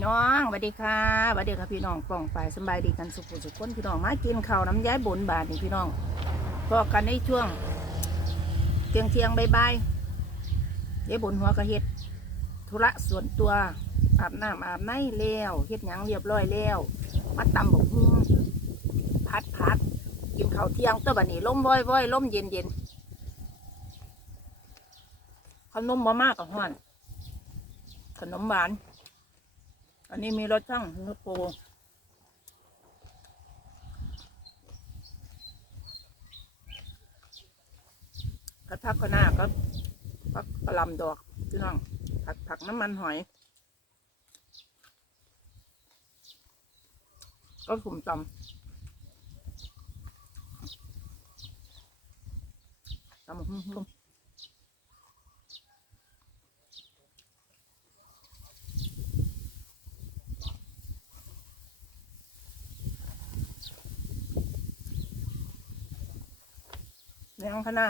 พี่น้องสวัสดีค่ะสวัสดีค่ะพี่น้องป่องไปสบายดีกันสุขสุขคนพี่น้องมากินข้าวน้ำย้ายบนบาทนี่พี่น้องพอกันในช่วงเที่ยงเที่ยงบายๆย้ายบนหัวกระเฮ็ดธุระส่วนตัวอาบน้ำอาบในแล้วเฮ็ดหยังเรียบร้อยแล้วมาตำบกฮุงพัดพัดกินข้าวเที่ยงตัวบัดนี้ล้มว้อยว้อยล้มเย็นเย็นขนมมามากกับห้อนขนมหวาน อันนี้มีรสช่างสิงคโปร์กระทักกระหน้าก็ผักกระลำดอกพี่น้องผัดผักน้ำมันหอย ก็ถุ่มตำตำหุ่ม หุ่มเลี้ยงข้างหน้า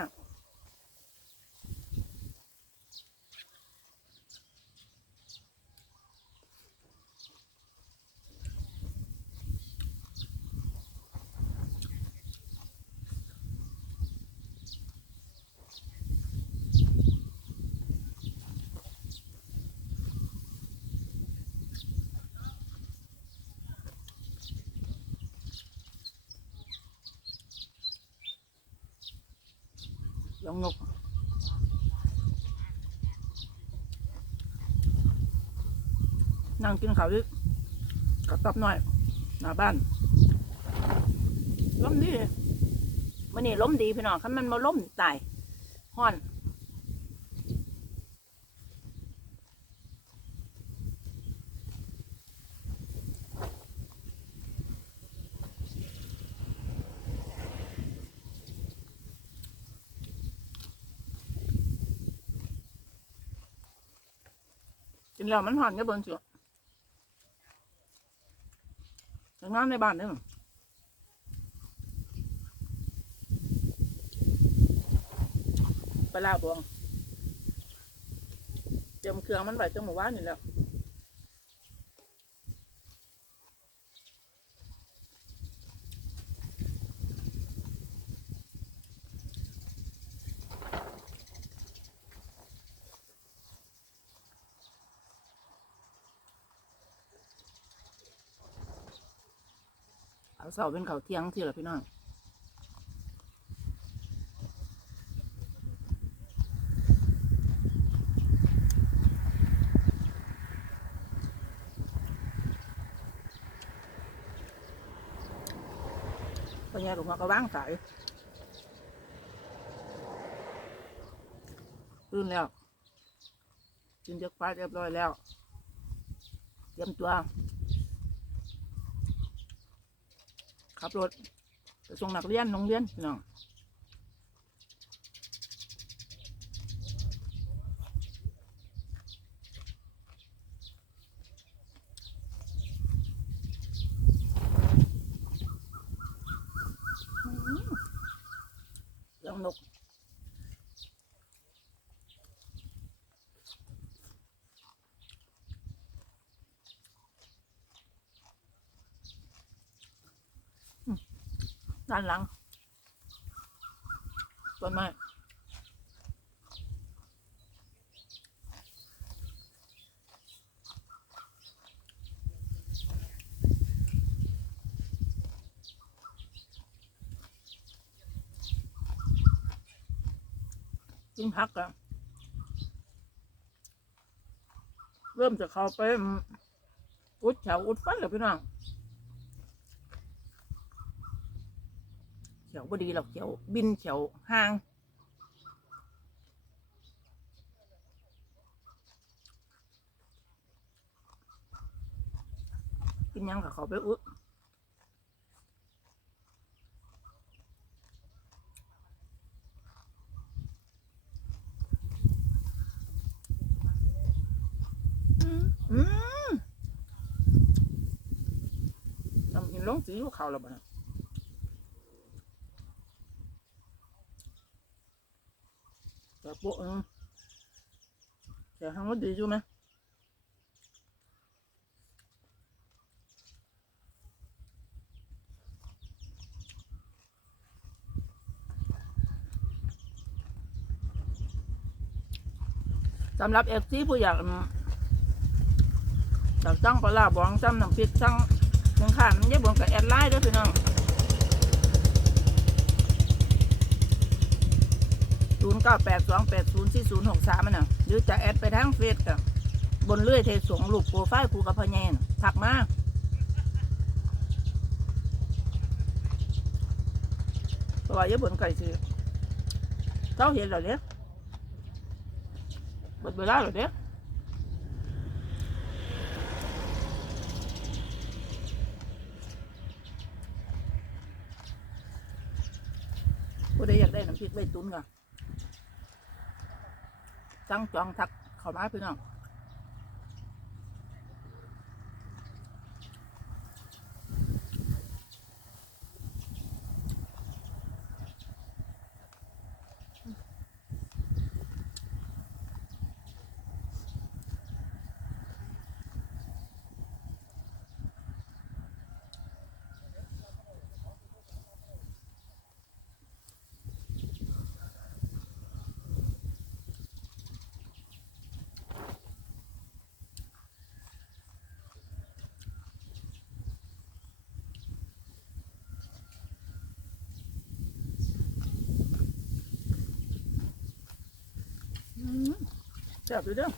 ลงนกนั่งกินข้าวดิกับตับหน่อย หน้าบ้านล้มดีมันนี่ล้มดีพี่น้องคันมันมาล้มตายห้อน กินแล้วมันหอนก็เบิ่งเสือทำงานในบ้านเด้อปลาบวงเตรียมเครื่องมันไว้จังหมู่บ้านนี่แล้ว เอาเสาเป็นเขาเที่ยงที่ละพี่น้องปัญญาหลวงพ่อก็ว่างสายตื่นแล้วกินเด็กฟ้าเรียบร้อยแล้ว เตรียมตัว ขับรถไปส่งนักเรียนโรงเรียนพี่น้องอื้อหือเสียังนก ด้านหลังต้นไม้กินพักอะเริ่มจะเข้าไปอุดแถวอุดฟันแล้วพี่น้อง เขียวบดีหรอกเขียวบินเขียวห่างกินยังกับเขาไปอุดอืมอืมทำหินลงสีอยู่เขาแล้วบ้าน โปะนะแต่ทางว่าดีอยู่ไหมสำหรับเอฟซีผู้อยากอยางต้องปลาบองสั่งน้ำพริกสั่งถึงขั้นยี่บวงกับแอดไลน์ด้วยพี่น้อง นย์เก้าแปดสองแปดศูนย์สี่ศูนย์หกสามมันน่ะหรือจะแอดไปทางเฟซกับบนเลื่อยเทสงลูกโปรไฟล์ครูกับพ่อแย่น่ะทักมาเพราะว่ายายบวงไก่สิเจ้าเห็นแล้วเนี่ยบิดเวลาแล้วเนี่ยผู้ใดอยากได้น้ำพริกใบตุ้นก็ สั่งจองทักเข้ามาพี่น้อง อืม แซ่บอยู่เด้อ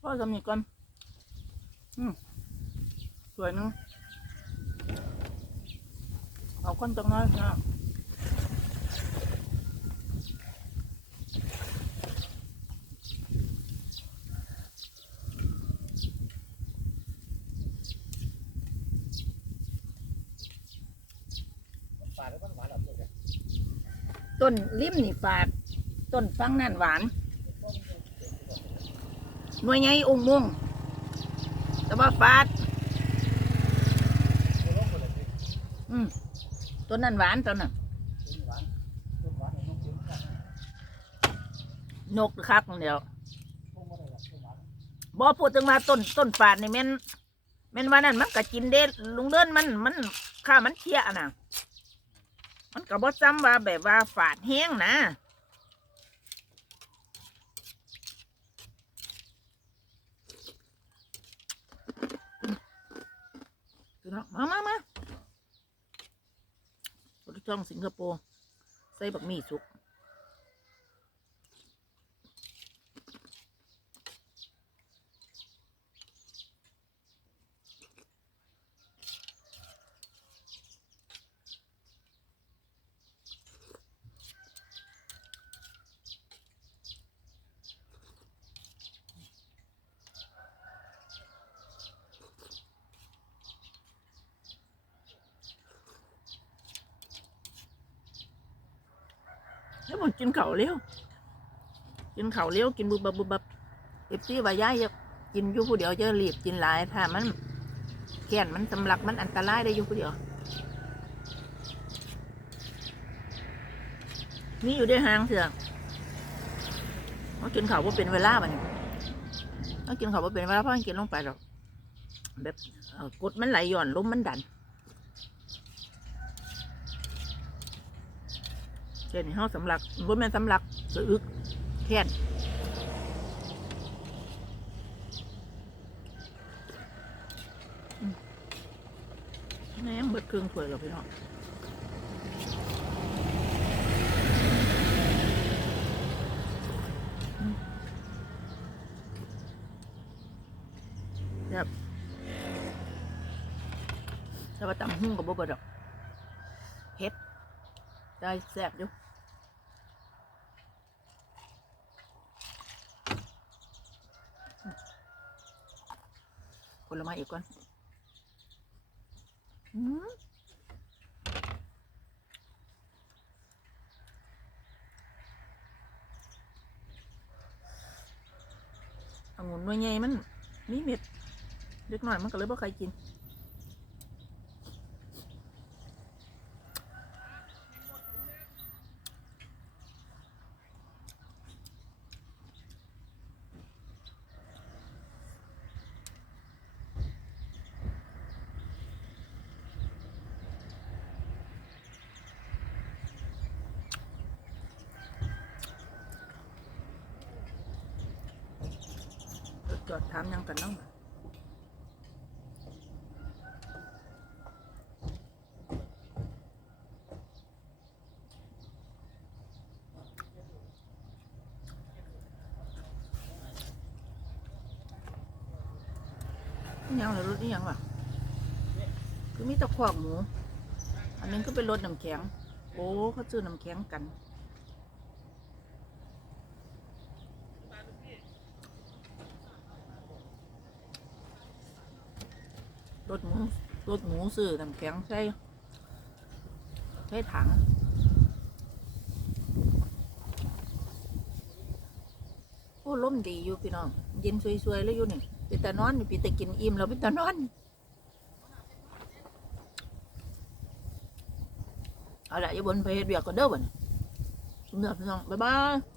พ่อสำนีก่อนอืมสวยเนึงเอาคนจังน้อยนะ ปลาแล้วก็หวานแบบนี้ ต้นริมนี่ฝาด ต้นฟังนั่นหวานหน่วยใหญ่องม่วงแต่ว่าฝาดไม่ร้องคนละทีอืมต้นนั้นหวานต้นนั้นหวานต้นหวานเนี่ยน้องกินข้าวนกคักเดียวต้มก็ได้ละต้นหวานบอพูดถึงว่าต้นต้นฝาดนี่แม่นแม่นว่านั่นมันก็กินเด็ดลุงเลื่อนมันมันข้ามันเที่ยน่ะ มันก็บ่จำว่าแบบว่าฝาดแห้งนะคือเนาะมามามาช่องสิงคโปร์ใส่บักหมี่สุก แล้วมันกินเข้าวเร็วกินเข้าวเร็วกินบุบบับบุบบับเอฟซีว่าย้ายอย่ากินอยู่ผู้เดียวจะรีบกินหลายถ้ามันแค้นมันสำลักมันอันตรายได้อยู่ผู้เดียวมีอยู่ได้ห่างเถอะเขากินเข้าว่าเป็นเวลาบันี้เขากินเข้าว่าเป็นเวลาเพราะมันกินลงไปหรอกแบบกดมันไหลหย่อนลมมันดัน เช่นเฮาสำลักบ่แม่นสำลักสะอึกแค้นอืมแม่งเบิดเครื่องถ้วยแล้วพี่น้องครับแต่ว่าตำหุ่งกับบ่เบิดอก ได้แซ่บอยู่ผลไม้อีกก่อนอืมองุ่นหน่วยใหญ่มันมีเม็ดเล็กน้อยมันก็เลยบ่ใครกิน อดถามยังกันน้องยังหรือรถนี่ยังวะคือมีตะขวากหมู อันนึงก็เป็นรถน้ำแข็ง โอ้เขาซื้อน้ำแข็งกัน ถหมูรถหมูซื้อน้ำแข็งใส่ใส่ถังโอ้ล่มดีอยู่พี่น้องเย็นสวยๆแล้วอยู่นี่ไปแต่นอนนี่แต่กินอิ่มแล้วไปแต่นอนเอาละอย่าบนไปเฮ็ดเบียกก็เด้อบ่เนี่ยสำหรับพี่น้องบ๊ายบาย